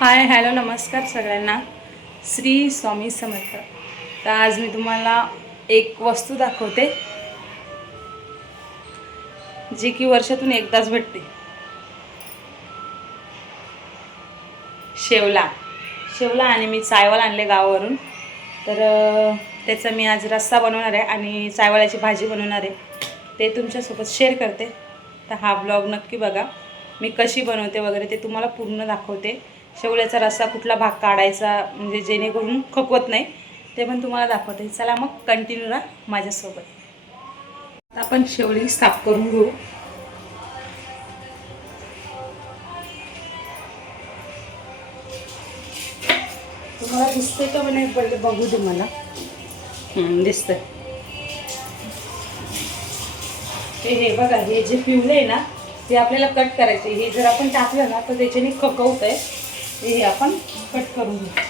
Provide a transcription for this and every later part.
Hi hello नमस्कार सगळ्यांना. श्री स्वामी समर्थ. तर आज मी तुम्हाला एक वस्तू दाखवते जी की वर्षातून एकदाच भेटते. शेवला शेवला आणि मी चायवाल आणले गावावरून. तर त्याचा मी आज रस्सा बनवणार आहे आणि चायवालाची भाजी बनवणार आहे. ते तुमच्यासोबत शेअर करते. तर हा ब्लॉग नक्की बघा. मी कशी बनवते वगैरे ते तुम्हाला पूर्ण दाखवते. शेवल्याचा रस्सा कुठला भाग काढायचा म्हणजे जेणेकरून खपवत नाही ते पण तुम्हाला दाखवते. चला मग कंटिन्यू राहा माझ्यासोबत. आपण शेवली साफ करून घेऊ. तुम्हाला दिसते का नाही पहिले बघू दे मला. दिसतंय. हे बघा, हे जे पिवले आहे ना ते आपल्याला कट करायचे. हे जर आपण टाकलं ना तर त्याच्याने खकवत आहे. हे आपण कट करून घेऊ.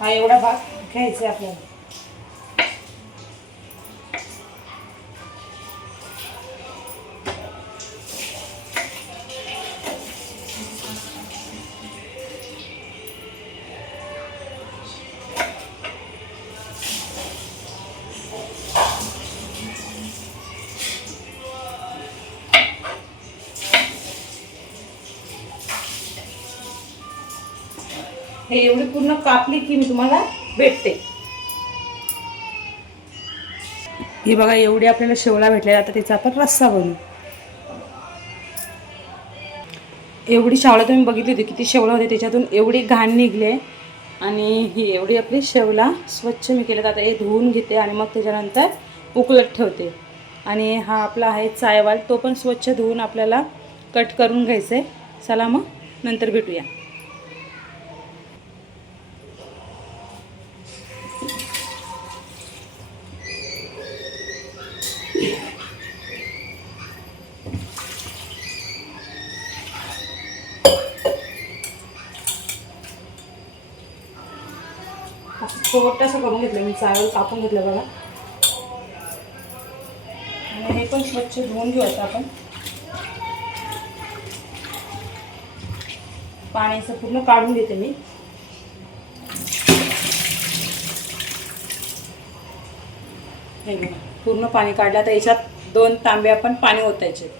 हा एवढा भाग घ्यायचा आपल्याला. हे एवढी पूर्ण कापली की मी तुम्हाला भेटते. हे बघा, एवढी आपल्याला शेवला भेटलेला. आता त्याचा आपण रस्सा बनवू. एवढी शेवला तुम्ही बघितली होती किती शेवला होते, त्याच्यातून एवढी घाण निघले. आणि ही एवढी आपली शेवला स्वच्छ मी केलं. आता हे धुवून घेते आणि मग त्याच्यानंतर उकळत ठेवते. आणि हा आपला आहे चायवाल, तो पण स्वच्छ धुवून आपल्याला कट करून घ्यायचं आहे. चला मग नंतर भेटूया. असं छोटंसं करून घेतलं मी. चायवाल कापून घेतलं बघा. आणि हे पण स्वच्छ धुवून घेऊ. आता आपण पाण्याचं पूर्ण काढून घेते मी. हे बघा, पूर्ण पाणी काढलं. आता याच्यात 2 तांबे आपण पाणी ओतायचे.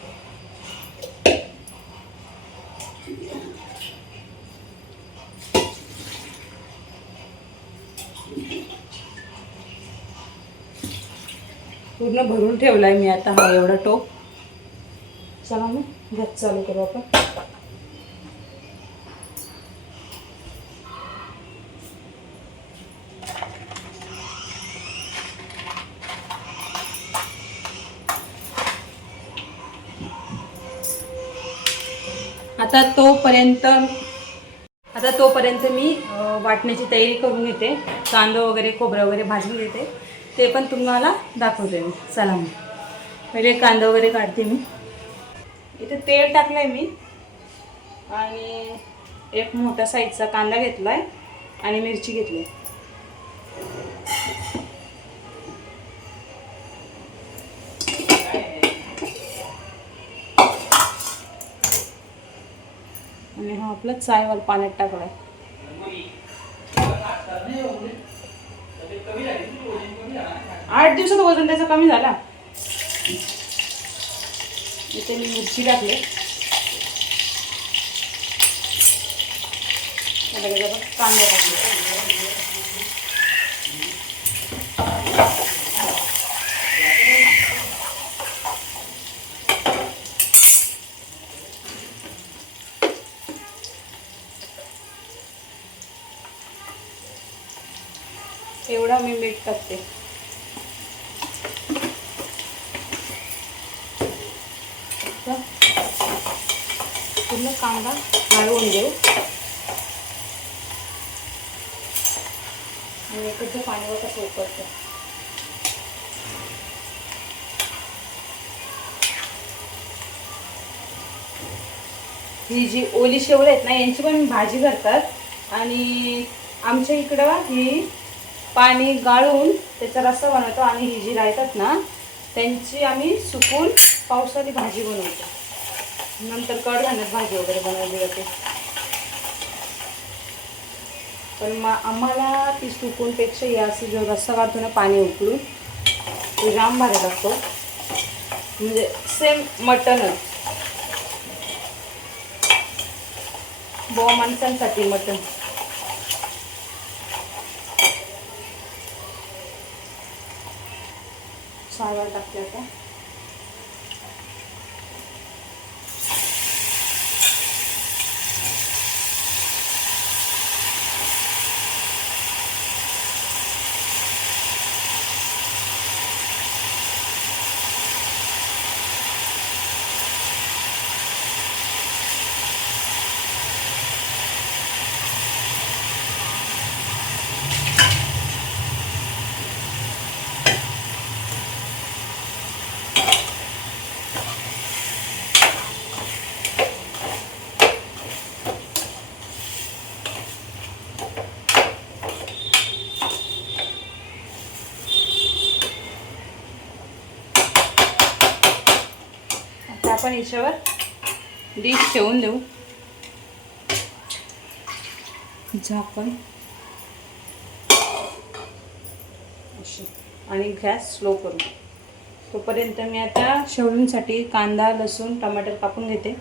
पूर्ण भरून ठेवलाय मी आता हा एवढा टोप. चला मग गॅस चालू करू आपण. आता तोपर्यंत मी वाटण्याची तयारी करून घेते. कांदा वगैरे खोबरं वगैरे भाजून घेते. ते पण तुम्हाला दाखवते मी. चला मग पहिले कांदा वगैरे काढते मी. इथे तेल टाकलं आहे मी आणि एक मोठा साईजचा कांदा घेतला आहे आणि मिरची घेतली आहे. आणि हा आपला चायवाल पाण्यात टाकला आहे. 8 दिवसात वजन त्याचं कमी झाला. इथे मी मिरची टाकली. कांदा टाकले. एवढा मी मीठ टाकते. पूर्ण कांदा वाळवून देऊ. आणि एकच पाण्यावर कसं उकळतं. ही जी ओली शेवळे आहेत ना यांची पण भाजी करतात. आणि आमच्या इकडं ही पाणी गाळून त्याचा रस्सा बनवतो. आणि ही जी राहतात ना त्यांची आम्ही सुकून पावसाळी भाजी बनवतो. नंतर कडधान्यात भाजी वगैरे बनवली जाते. पण आम्हाला ती सुकूनपेक्षा या असं जो रस्सा काढतो ना पाणी उकळून तो जाम भारी लागतो. म्हणजे सेम मटनच. बुवा माणसांसाठी मटन. सायवाल टाकते आता. आता आपण याच्यावर डिश ठेवून देऊ. झाकण आणि गॅस स्लो करू. तोपर्यंत मी आता शेवळींसाठी कांदा, लसूण, टमाटर कापून घेते.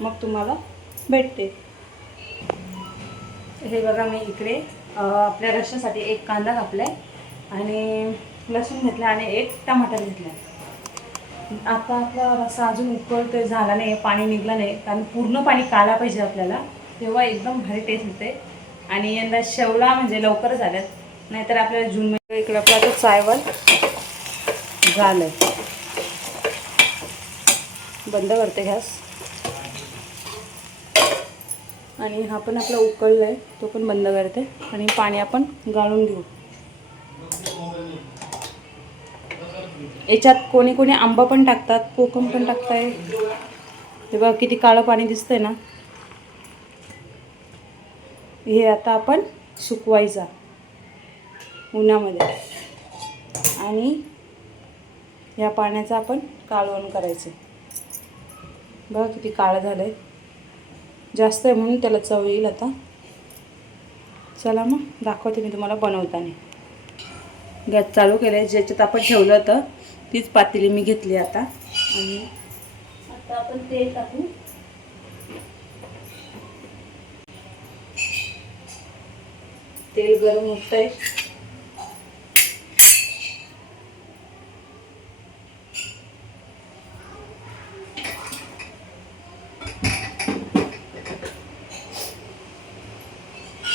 मग तुम्हाला भेटते. हे बघा, मी इकडे आपल्या रश्श्यासाठी एक कांदा कापलाय आणि लसूण घेतला आणि एक टमाटर घेतला. आता आपला रस्सा अजून उकळतोय, झाला नाही, पाणी निघलं नाही, कारण पूर्ण पाणी काढायला पाहिजे आपल्याला, तेव्हा एकदम भारी टेस्ट येते. आणि यंदा शेवला म्हणजे लवकर झाल्यात, नाहीतर आपल्याला जून महिन्यात. इकडे आपलं आता सायवल झालंय. बंद करते गॅस. आणि हा पण आपला उकळलाय, तो पण बंद करते आणि पाणी आपण गाळून घेऊ. याच्यात कोणी कोणी आंबा पण टाकतात, कोकम पण टाकताय. हे बघा किती काळं पाणी दिसतंय ना. हे आता आपण सुकवायचा उन्हामध्ये आणि या पाण्याचा आपण कालवण करायचं. बघा किती काळं झालंय, जास्त आहे म्हणून त्याला चव येईल आता. चला मग दाखवते मी तुम्हाला बनवताना. गॅस चालू केलाय. ज्याच्यात आपण ठेवलं होतं तीच पातेली मी घेतली आता. आणि आता आपण तेल टाकू. तेल गरम होतंय.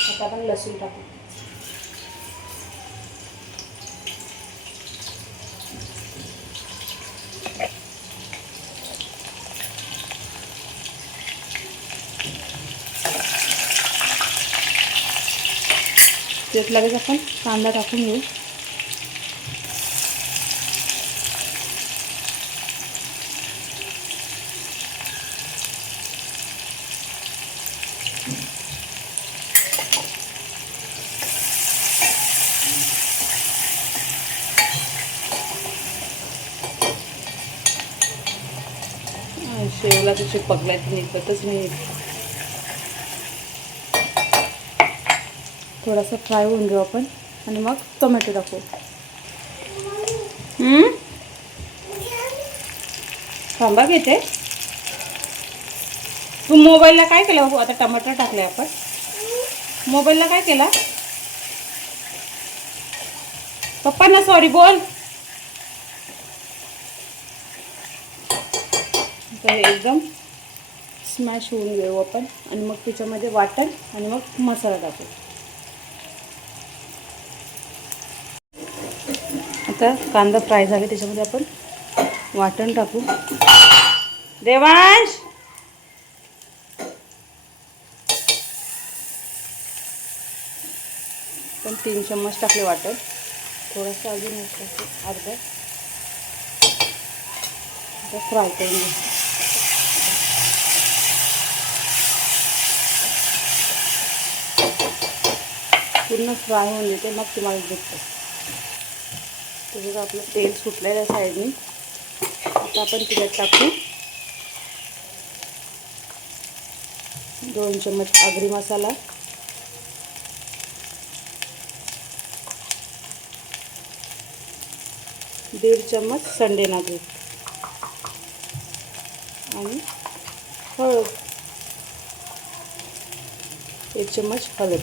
आता आपण लसूण टाकू. त्यात लगेच आपण कांदा टाकून घेऊ. शेवला तर चिपकलाय, निघतच नाही. थोडासा फ्राय होऊन घेऊ आपण आणि मग टोमॅटो टाकू. थांबा घेते. तू मोबाईलला काय केलं हो? आता टमाटर टाकले आपण. मोबाईलला काय केला? पप्पांना सॉरी बोल. तर एकदम स्मॅश होऊन घेऊ आपण आणि मग त्याच्यामध्ये वाटण आणि मग मसाला टाकू. आता कांदा फ्राय झाले, त्याच्यामध्ये आपण वाटण टाकू. देवांश पण 3 चम्मच टाकले वाटण. थोडंसं अजून अर्धा फ्राय करून घेऊ. पूर्ण फ्राय होऊन देते, मग तुम्हाला दिसतं. त्याच्यात आपलं तेल सुटलेलं साईडनी. आता आपण तिच्यात टाकू 2 चम्मच आगरी मसाला, 1.5 चम्मच संडे नागरी आणि हळद, 1 चम्मच हळद.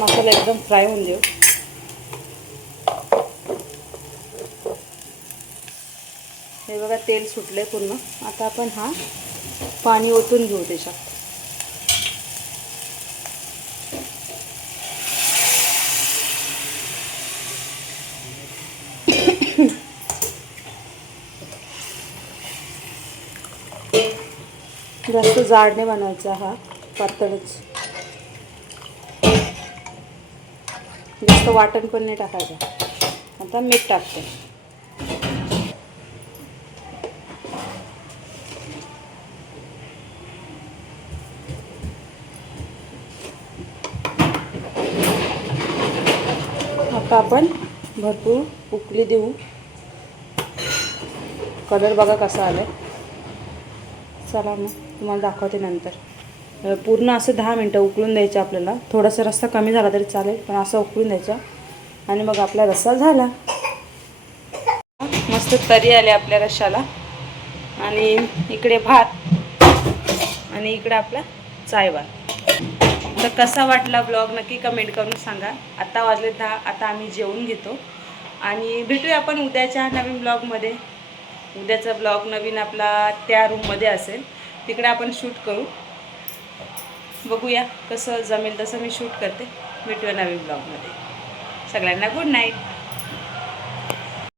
मसाला एकदम फ्राय होऊन देऊ. हे बघा तेल सुटले पूर्ण. आता आपण हा पाणी ओतून घेऊ त्याच्यात. जास्त जाड नाही बनवायचा हा, पातळच. जास्त वाटण पण नाही टाकायचं. आता मीठ टाकते. आता आपण भरपूर उकळी देऊ. कलर बघा कसा आलाय. चला मग तुम्हाला दाखवते नंतर. पूर्ण असं 10 मिनटं उकळून द्यायचं आपल्याला. थोडासा रस्सा कमी झाला तरी चालेल, पण असं उकळून द्यायचा. आणि मग आपला रस्सा झाला. मस्त तरी आले आपल्या रश्शाला. आणि इकडे भात आणि इकडे आपला चायवाल. तर कसा वाटला ब्लॉग नक्की कमेंट करून सांगा. आता वाजले 10. आता आम्ही जेवून घेतो आणि भेटूया आपण उद्याच्या नवीन ब्लॉगमध्ये. उद्याचा ब्लॉग नवीन आपला त्या रूममध्ये असेल. तिकडे आपण शूट करू. बघूया कसं जमेल तसं मी शूट करते. भेटूया नवीन ब्लॉगमध्ये. सगळ्यांना गुड नाईट.